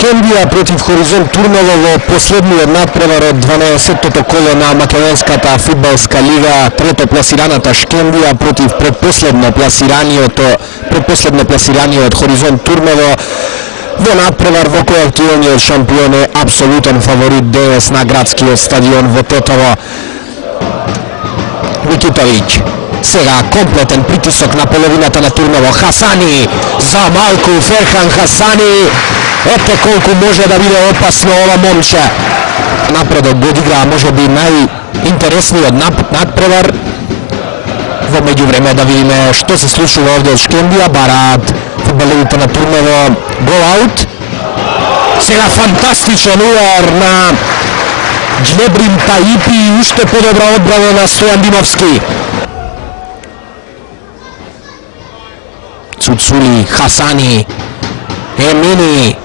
Шкендија против Хоризонт Турново во последниот надпревар од 12-тото коло на Македонската фудбалска лига. Трето пласираната Шкендија против предпоследно пласираниот Хоризонт Турново во надпревар во кој актуелниот шампион е апсолутен фаворит денес на градскиот стадион во Тетово. Викитовиќ. Сега комплетен притисок на половината на Турново. Хасани за малку, Ферхан Хасани. Ете колку може да биде опасно ова момче. Напредок го одигра можеби најинтересниот надпревар. Во меѓувреме да видиме што се случува овде од Шкендија. Бараат фудбалерите на Турново гол аут. Сега фантастичен удар на Џлебрин Таипи и уште подобра одбрана на Стојан Димовски. Цуцули, Хасани, Емини,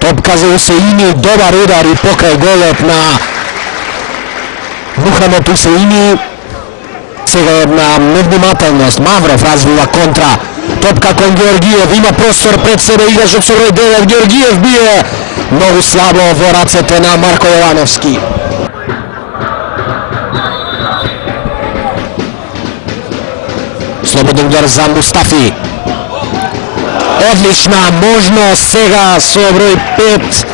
топка за Усеини, добар удар и покрај голот на Мухамед Усеини. Сега една невнимателност, Мавров развива контра, топка кон Георгиев, има простор пред себе, играчот со број 9, Георгиев бие многу слабо во рацете на Марко Јовановски. Слободен удар за Мустафи. Одлична можност сега со број 5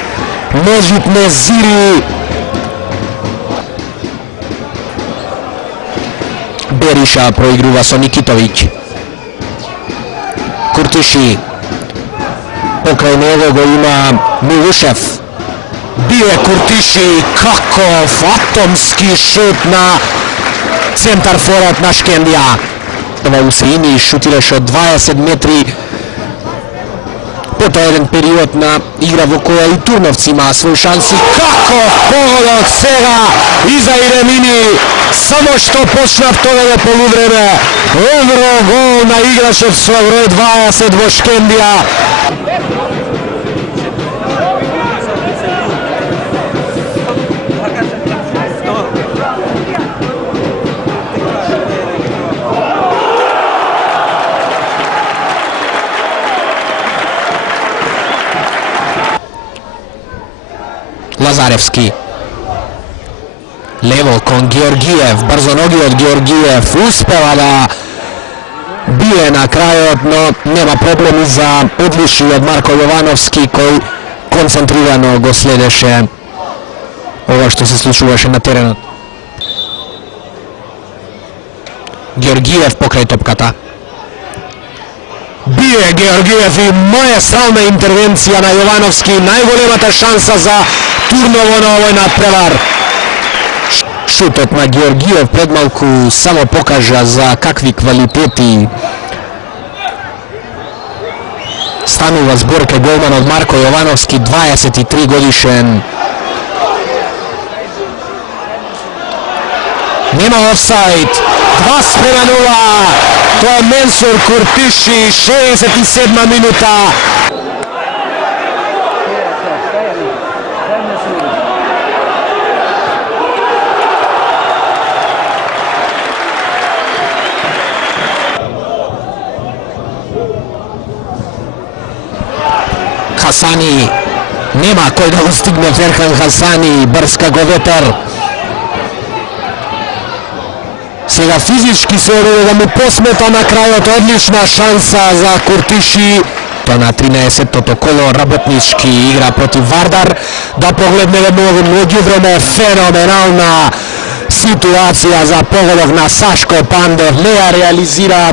Нежит Незири. Бериша проигрува со Никитовиќ. Куртиши. Покрај него го има Милушев. Бие Куртиши, каков атомски шут на центар форот на Шкендија. Ова Усеини шутираше од 20 метри. Потоа еден период на игра во која и турновци имаа своји шанси. Каков погодок сега иза Иремини. Само што почна второто полувреме. Евро гол на играчот со број 20 во Шкендија. Лазаревски. Лево кон Георгиев, брзоногиот Георгиев успева да бие на крајот, но нема проблеми за одличниот Марко Јовановски кој концентрирано го следеше ова што се случуваше на теренот. Георгиев покрај топката. Бие Георгиев и маестрална интервенција на Јовановски, најголемата шанса за Турново на овој надпревар. Шутот на Георгиев пред малку само покажа за какви квалитети станува збор кај голманот Марко Јовановски, 23 годишен. Нема офсайд. 2:0. Тоа е Менсур Куртиши, 67 минута. Хасани, нема кој да го стигне Ферхан Хасани, брска го ветер. Сега физички се одаде да му посмета на крајот, одлична шанса за Куртиши. Тоа на 13-тото коло работнички игра против Вардар. Да погледнеме меѓувреме феноменална ситуација за погодок на Сашко Пандев, не ја реализира.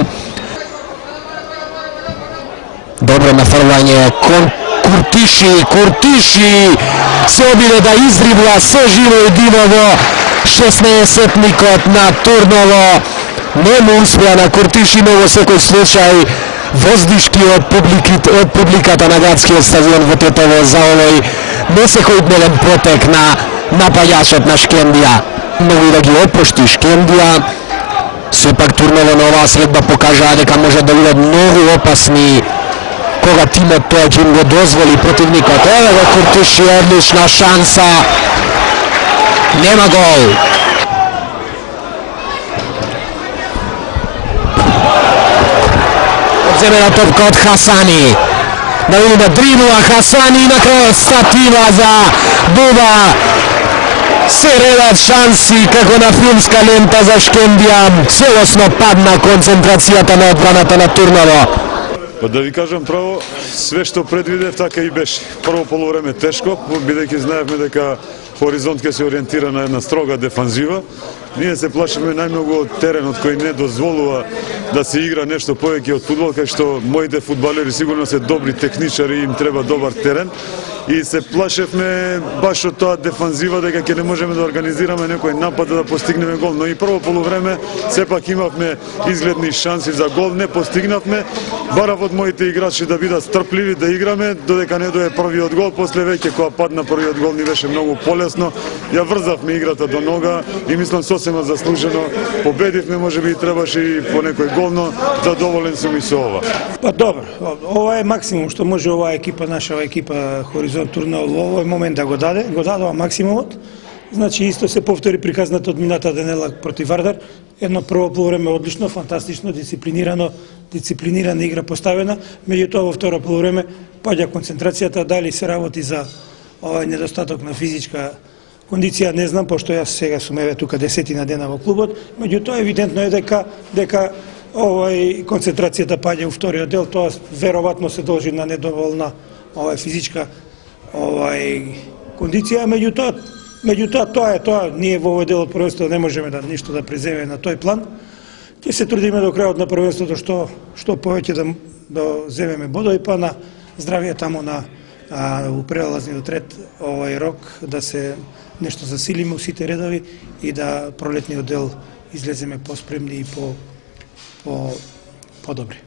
Добро нафрлање кон Куртиши се обиде да издрибла се живо и дивово 16-никот на Турново. Не му успеа на Куртиши, но во секој случај воздишки од публиката на градскиот стадион во Тетово за овој несекојдневен протек на напаѓачот на Шкендија. Многу да ги опушти Шкендија. Сепак Турново на оваа средба покажаа дека може да бидат многу опасни кога тимот тоа ќе им го дозволи противникот. Ево го Куртиши, одлична шанса. Нема гол. Одземена топка од Хасани. на линија дрибла Хасани и на крај статива за Буба. Се редат шанси како на филмска лента за Шкендија. Целосно падна концентрацијата на одбраната на Турново. Па да ви кажам право, све што предвидев така и беше. Прво полувреме тешко, бидејќи знаевме дека Хоризонт ќе се ориентира на една строга дефанзива. Ние се плашиме најмногу од теренот кој не дозволува да се игра нешто повеќе од фудбал, кај што моите фудбалери сигурно се добри техничари и им треба добар терен. И се плашевме баш од тоа дефанзива дека ќе не можеме да организираме некој напад да постигнеме гол, но и прво полувреме сепак имавме изгледни шанси за гол, не постигнавме. Барав од моите играчи да бидат стрпливи да играме додека не дое првиот гол, после веќе кога падна првиот гол ни беше многу полесно. Ја врзавме играта до нога и мислам сосема заслужено победивме, можеби и требаше и по некој гол, но задоволен сум и со ова. Па добро, ова е максимум што може оваа екипа, наша екипа Хоризонт Турново во овој момент да го дадува максимумот. Значи исто се повтори приказната од мината денела против Вардар. Едно прво полувреме одлично, фантастично, дисциплинирана игра поставена, меѓутоа во второ полувреме паѓа концентрацијата, дали се работи за овој недостаток на физичка кондиција, не знам, пошто јас сега сум еве тука 10 дена во клубот, меѓутоа евидентно е дека концентрацијата паѓа во вториот дел, тоа веројатно се должи на недоволна физичка кондиција, меѓутоа тоа ние во овој дел од првенството не можеме да ништо да преземеме на тој план. Ќе се трудиме до крајот на првенството што повеќе да земеме бодови, па на здравие таму на у прелазниот ред рок да се нешто засилиме у сите редови и да пролетниот дел излеземе поспремни и подобри.